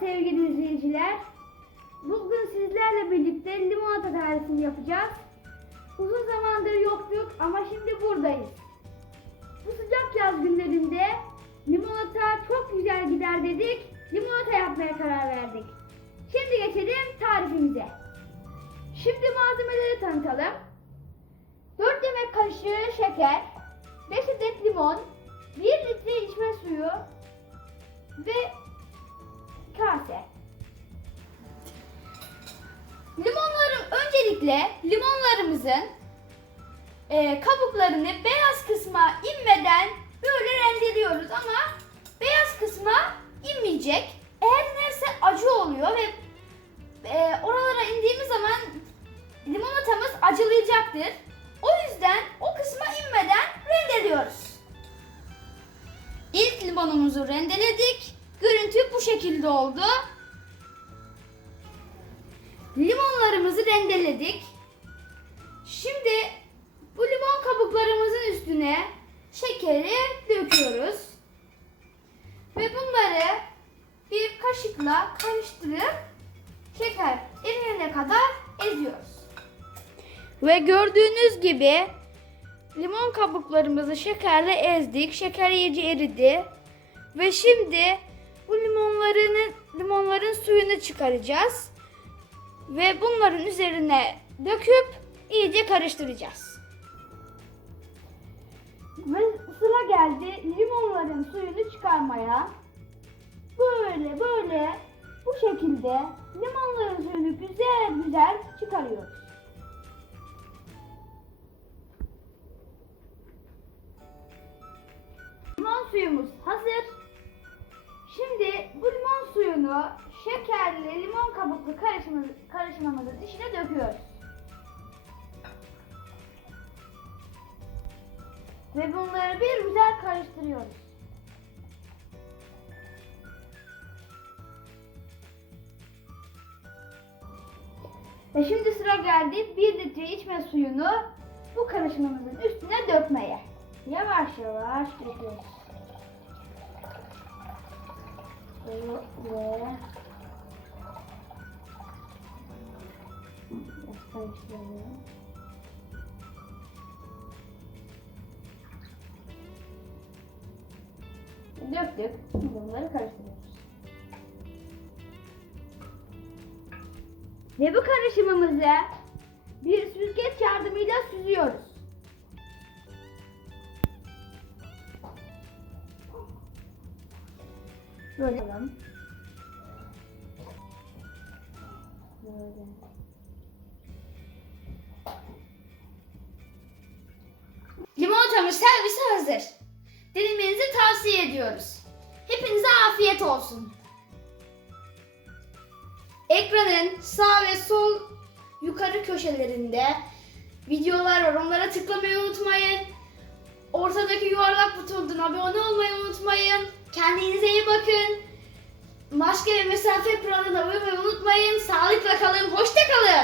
sevgili izleyiciler. Bugün sizlerle birlikte limonata tarifini yapacağız. Uzun zamandır yoktuk ama şimdi buradayız. Bu sıcak yaz günlerinde limonata çok güzel gider dedik. Limonata yapmaya karar verdik. Şimdi geçelim tarifimize. Şimdi malzemeleri tanıtalım. 4 yemek kaşığı şeker, 5 adet limon, 1 litre içme suyu ve kase. Limonların öncelikle limonlarımızın e, kabuklarını beyaz kısma inmeden böyle rendeliyoruz ama beyaz kısma inmeyecek. Eğer inerse acı oluyor ve e, oralara indiğimiz zaman limonatamız acılayacaktır. O yüzden o kısma inmeden rendeliyoruz. İlk limonumuzu rendeledik. Görüntü bu şekilde oldu. Limonlarımızı rendeledik. Şimdi bu limon kabuklarımızın üstüne şekeri döküyoruz. Ve bunları bir kaşıkla karıştırıp şeker eriyene kadar eziyoruz. Ve gördüğünüz gibi limon kabuklarımızı şekerle ezdik. Şeker iyice eridi. Ve şimdi bu limonların limonların suyunu çıkaracağız. Ve bunların üzerine döküp iyice karıştıracağız. Ve sıra geldi limonların suyunu çıkarmaya. Böyle böyle bu şekilde limonların suyunu güzel güzel çıkarıyoruz. Limon suyumuz hazır. Suyunu şekerli limon kabuklu karışımı, karışımımızın içine döküyoruz. Ve bunları bir güzel karıştırıyoruz. Ve şimdi sıra geldi 1 litre içme suyunu bu karışımımızın üstüne dökmeye. Yavaş yavaş döküyoruz. Ve biraz karıştıralım. Döktük. Bunları karıştırıyoruz. Ve bu karışımımızı bir süzgeç yardımıyla süzüyoruz. Böyle alalım. Böyle. Limonatamız servise hazır. Denemenizi tavsiye ediyoruz. Hepinize afiyet olsun. Ekranın sağ ve sol yukarı köşelerinde videolar var. Onlara tıklamayı unutmayın. Ortadaki yuvarlak butonuna abone olmayı unutmayın. Kendinize bakın. Maske ve mesafe kuralına uymayı unutmayın. Sağlıkla kalın. Hoşça kalın.